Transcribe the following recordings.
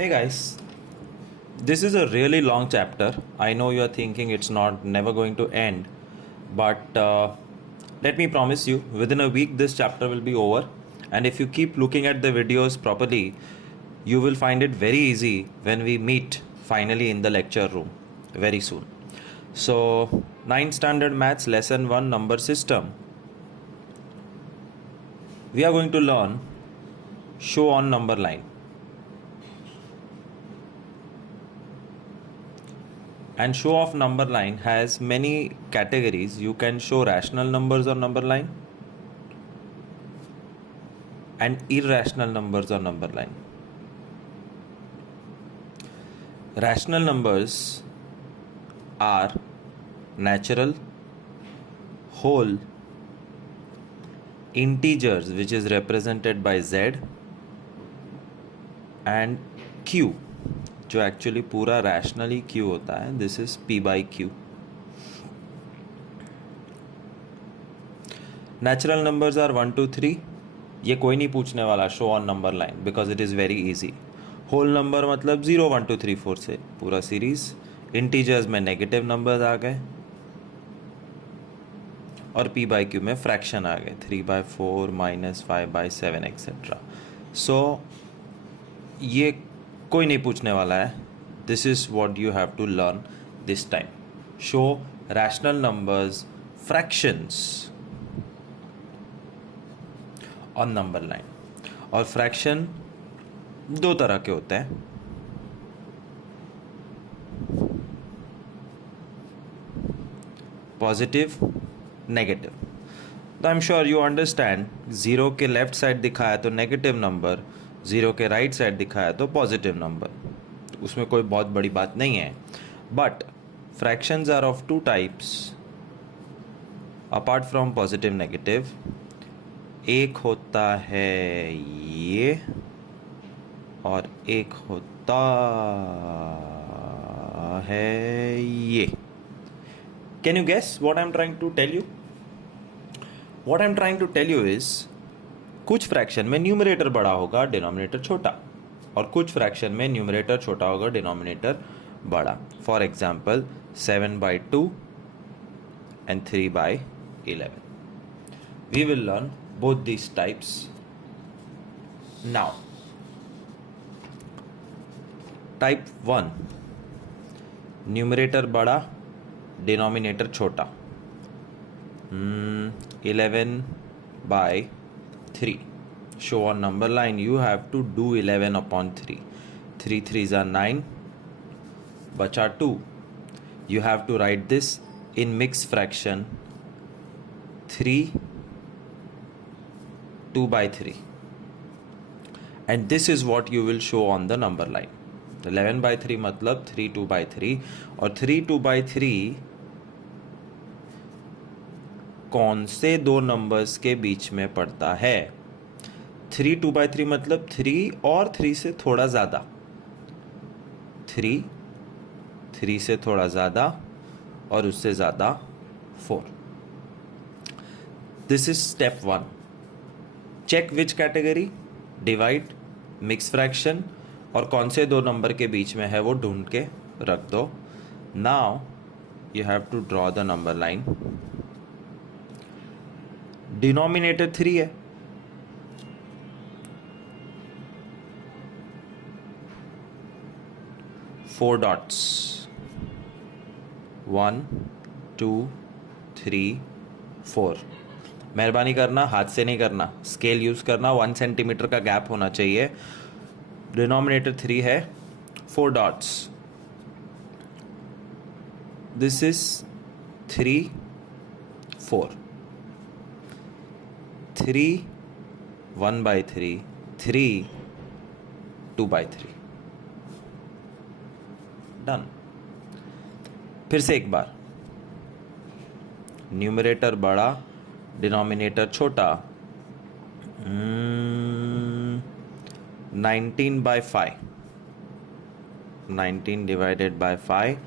Hey guys, this is a really long chapter. I know you are thinking it's not never going to end, but let me promise you, within a week this chapter will be over. And if you keep looking at the videos properly, you will find it very easy when we meet finally in the lecture room very soon. So, 9th standard maths lesson 1 number system. We are going to learn show on number line. And show of number line has many categories. You can show rational numbers on number line and irrational numbers on number line. Rational numbers are natural, whole, integers which is represented by Z and Q जो actually पूरा rationally Q होता है. This is P by Q. Natural numbers are 1 2 3. ये कोई नहीं पूछने वाला show on number line because it is very easy. Whole number मतलब 0 1 2 3 4 से पूरा सीरीज. इंटीजर्स में नेगेटिव नंबर्स आ गए और पी बाई क्यू में फ्रैक्शन आ गए 3 बाई 4 -5 बाई 7 एक्सेट्रा. सो ये कोई नहीं पूछने वाला है. This is what you have to learn this time. Show rational numbers fractions on number line. और फ्रैक्शन दो तरह के होते हैं. Positive, negative. तो I am sure you understand. Zero के लेफ्ट साइड दिखाया तो नेगेटिव नंबर, ज़ीरो के राइट साइड दिखाया तो पॉजिटिव नंबर. उसमें कोई बहुत बड़ी बात नहीं है. But fractions are of two types apart from positive negative. एक होता है ये और एक होता है ये. Can you guess what I am trying to tell you? What I am trying to tell you is कुछ फ्रैक्शन में न्यूमरेटर बड़ा होगा, डिनोमिनेटर छोटा. और कुछ फ्रैक्शन में न्यूमरेटर छोटा होगा, डिनोमिनेटर बड़ा. For example 7 by 2 and 3 by 11. We will learn both these types now. Type 1 numerator बड़ा, डिनोमिनेटर छोटा. 11 by 3. Show on number line you have to do 11 upon 3. 3 3s are 9. Bacha 2. You have to write this in mixed fraction 3 2 by 3. And this is what you will show on the number line. 11 by 3 मतलब 3 2 by 3. और 3 2 by 3 कौन से दो numbers के बीच में पड़ता है? 3 2 by 3 मतलब 3 और 3 से थोड़ा ज़्यादा. 3 3 से थोड़ा ज़्यादा और उससे ज़्यादा 4. This is step 1. Check which category, divide, mix fraction और कौन से दो नंबर के बीच में है वो ढूंढ के रख दो. Now you have to draw the number line. Denominator 3 है. Four dots 1 2 3 4. मेहरबानी करना हाथ से नहीं करना, स्केल यूज करना. 1 सेंटीमीटर का गैप होना चाहिए. डिनोमिनेटर 3 है. 4 dots. This is 3 4. 3 1 by 3 3 2 by 3. Done. फिर से एक बार. न्यूमरेटर बड़ा, डिनोमिनेटर छोटा. 19 by 5. 19 divided by 5.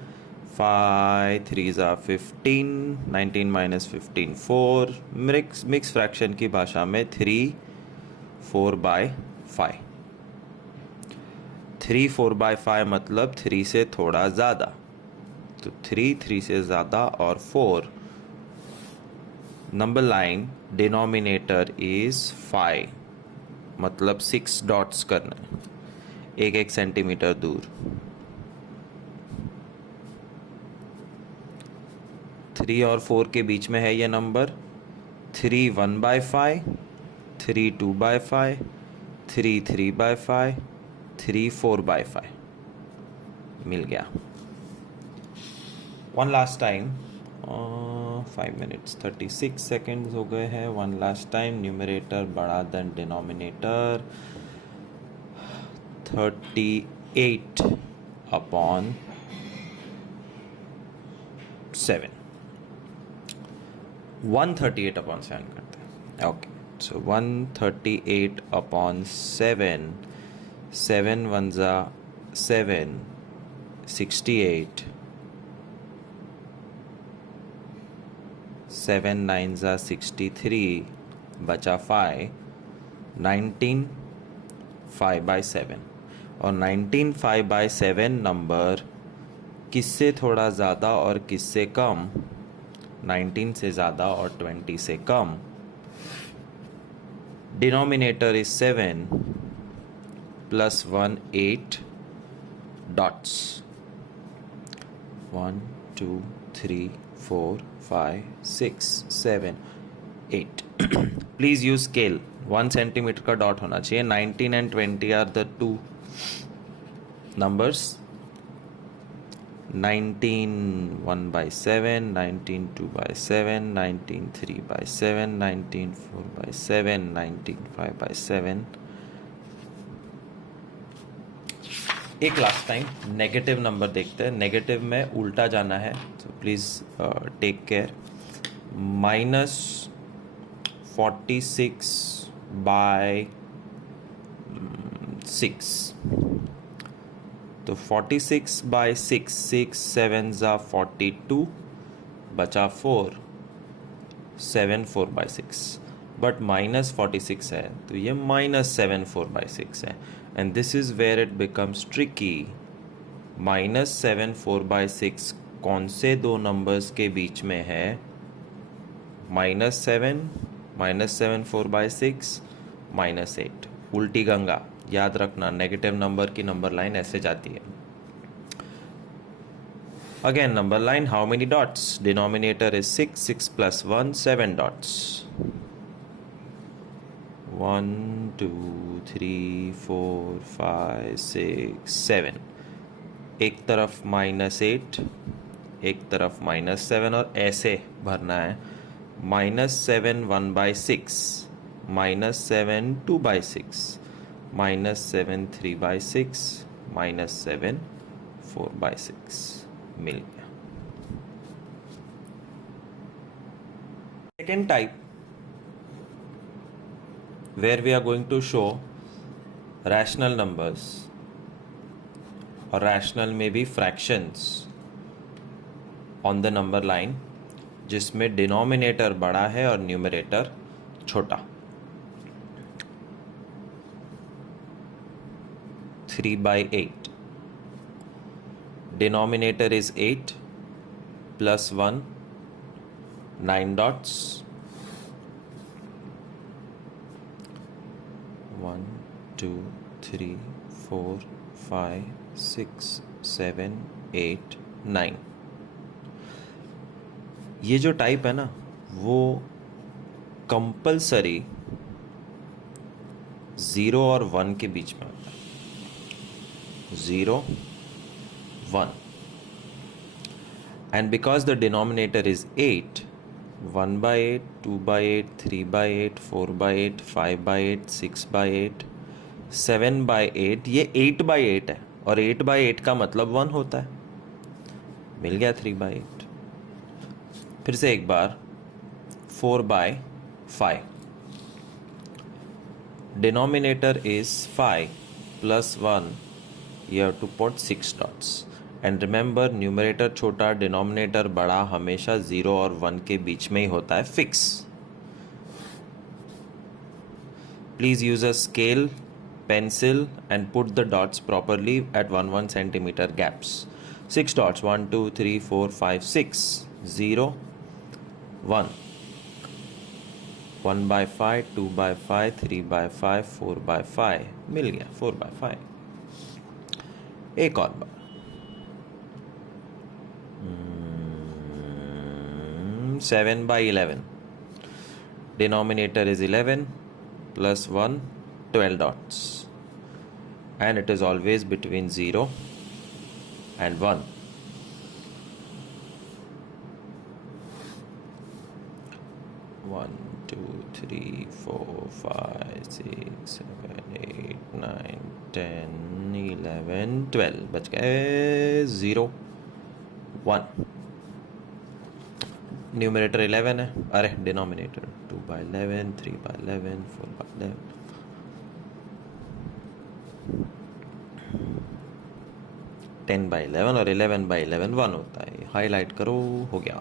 5 3s are 15. 19 minus 15 4. Mix fraction की भाषा में 3 4 by 5. 3 4/5 मतलब 3 से थोड़ा ज़्यादा, तो 3 से ज़्यादा और 4 नंबर लाइन डिनोमिनेटर इज 5 मतलब 6 डॉट्स करना है 1 सेंटीमीटर दूर। 3 और 4 के बीच में है ये नंबर। 3 1/5, 3 2/5, 3 3/5, 3 4/5 मिल गया। One last time, 5 minutes 36 seconds हो गए हैं। वन लास्ट टाइम, न्यूमरेटर बड़ा देन डिनोमिनेटर, 38 अपॉन 7, 138 अपॉन 7 करते हैं। ओके, सो 138 अपॉन 7, 7 1 जा 7, 68, 7 9 जा 63, बचा 5, 19 5/7। और 19 5/7 नंबर किससे थोड़ा ज़्यादा और किससे कम? 19 से ज़्यादा और 20 से कम। Denominator is 7 plus 1 8 dots, 1 2 3 4 5 6 7 8। Please use scale, 1 centimetre का डॉट होना चाहिए। 19 and 20 are the two numbers. 19 1/7, 19 2/7, 19 3/7, 19 4/7, 19 5/7। एक लास्ट टाइम नेगेटिव नंबर देखते हैं। नेगेटिव में उल्टा जाना है, तो प्लीज़ टेक केयर। -46/6, तो 46/6, 6 7 जा 42, बचा 4, 7 4/6। बट -46 है तो ये -7 4/6 है। And this is where it becomes tricky. -7 4/6 कौन से दो नंबर्स के बीच में है? -7 -7 4/6 -8। उल्टी गंगा, याद रखना, नेगेटिव नंबर की नंबर लाइन ऐसे जाती है। Again number line, how many dots? Denominator is 6, 6 plus 1 7 dots, 1 2 3 4 5 6 7। एक तरफ -8, एक तरफ -7, और ऐसे भरना है। -7 1/6, -7 2/6, -7 3/6, -7 4/6 मिल गया। Second type, where we are going to show rational numbers, और rational में भी fractions on the number line, जिसमें denominator बड़ा है और numerator छोटा। 3/8, denominator is 8 plus 1 9 dots, 1 2 3 4 5 6 7 8 9। ये जो टाइप है ना, वो कंपलसरी 0 और 1 के बीच में होता है। 0 1, and because the denominator is 8, 1/8, 2/8, 3/8, 4/8, 5/8, 6/8, 7/8, ये 8/8 है, और 8/8 का मतलब 1 होता है। मिल गया 3/8। फिर से एक बार, 4/5, denominator is 5 plus 1, you have to put 6 dots, and remember numerator छोटा डिनोमिनेटर बड़ा हमेशा 0 और 1 के बीच में ही होता है, fix. Please use a scale, pencil and put the dots properly at 1 centimeter gaps. 6 dots, 1 2 3 4 5 6, 0 1, 1 by 5, 2 by 5, 3 by 5, 4 by 5, मिल गया 4 by 5. एक और बार 7 by 11. Denominator is 11 plus 1, 12 dots, and it is always between 0 and 1. One, two, three, 4, 5, 6, 7, 8, 9, 10, 11, 12. बच गए 0, 1. Numerator 11 है, अरे denominator 2 by 11, 3 by 11, 4 by 11. 10 by 11 और 11 by 11 1 होता है. हाईलाइट करो, हो गया.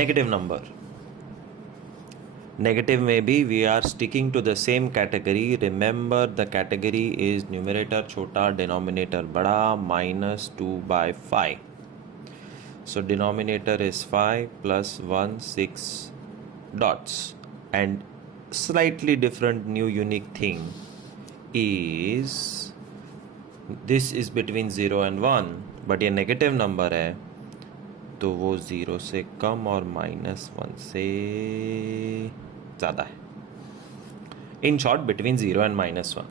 Negative number. नेगेटिव में भी we are sticking to the same category. Remember the category is numerator छोटा, डिनोमिनेटर बड़ा, -2 by 5. So denominator is 5 plus 1, 6 dots, and slightly different new unique thing is this is between 0 and 1, but ये negative number है तो वो 0 से कम और -1 से ज़्यादा है. In short between 0 and -1.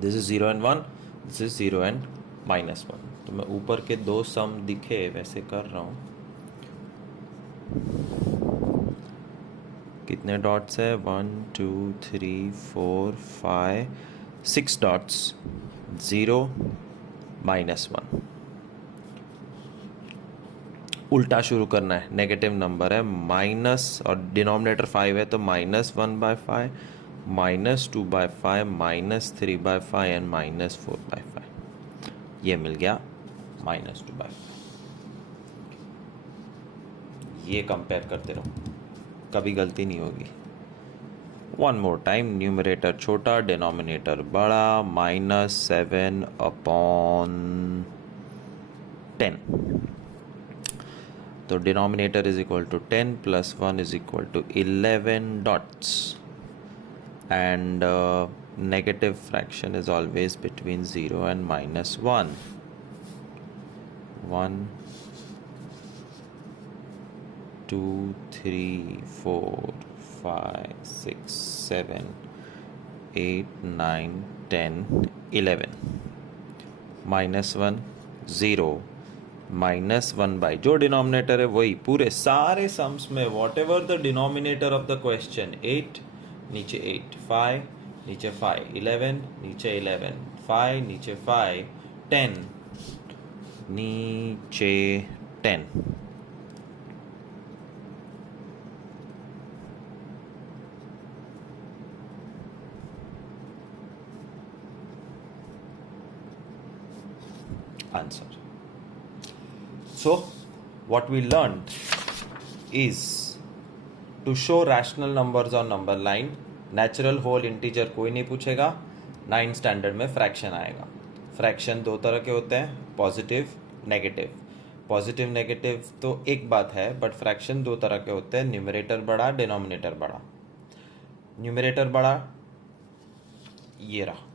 This is 0 and 1, this is 0 and -1. तो मैं ऊपर के दो सम दिखे वैसे कर रहा हूँ. कितने डॉट्स है? 1 2 3 4 5 6 डॉट्स. 0 -1. उल्टा शुरू करना है. नेगेटिव नंबर है, माइनस और डिनोमिनेटर 5 है तो -1 by 5, -2 by 5, -3 by 5 and -4 by 5. ये मिल गया -2 by 5. ये कंपेयर करते रहो, कभी गलती नहीं होगी. One more time. न्यूमरेटर छोटा, डिनोमिनेटर बड़ा, -7 upon 10. तो denominator is equal to 10 plus 1 is equal to 11 dots, and negative fraction is always between 0 and -1. 1 2 3 4 5 6 7 8 9 10 11. -1 0, -1 by जो डिनोमिनेटर है वही पूरे सारे सम्स में. What ever the denominator of the question. 8 नीचे 8, 5 नीचे 5, 11 नीचे 11, 5 नीचे 5, 10 नीचे 10. Answer. So what we learned is to show rational numbers on number line. Natural whole integer कोई नहीं पूछेगा. 9 स्टैंडर्ड में फ्रैक्शन आएगा. फ्रैक्शन दो तरह के होते हैं, पॉजिटिव नेगेटिव. पॉजिटिव नेगेटिव तो एक बात है, बट फ्रैक्शन दो तरह के होते हैं. न्यूमरेटर बड़ा, डिनोमिनेटर बड़ा. न्यूमरेटर बड़ा ये रहा.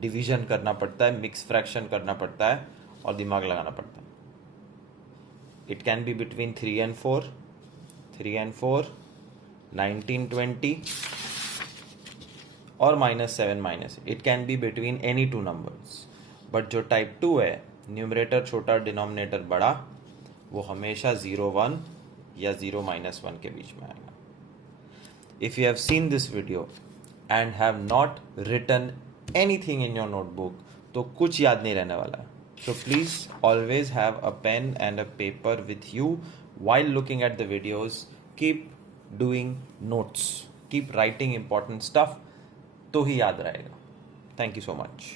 डिवीजन करना पड़ता है, मिक्स फ्रैक्शन करना पड़ता है और दिमाग लगाना पड़ता है. It can be between 3 and 4, 3 and 4, 19 20 और -7 -8. It can be between any two numbers. But जो टाइप 2 है, न्यूमरेटर छोटा डिनोमिनेटर बड़ा, वो हमेशा 0 1 या 0 -1 के बीच में आएगा. If you have seen this video and have not written anything in your notebook तो कुछ याद नहीं रहने वाला है. So please always have a pen and a paper with you while looking at the videos. Keep doing notes. Keep writing important stuff. तो ही याद रहेगा. Thank you so much.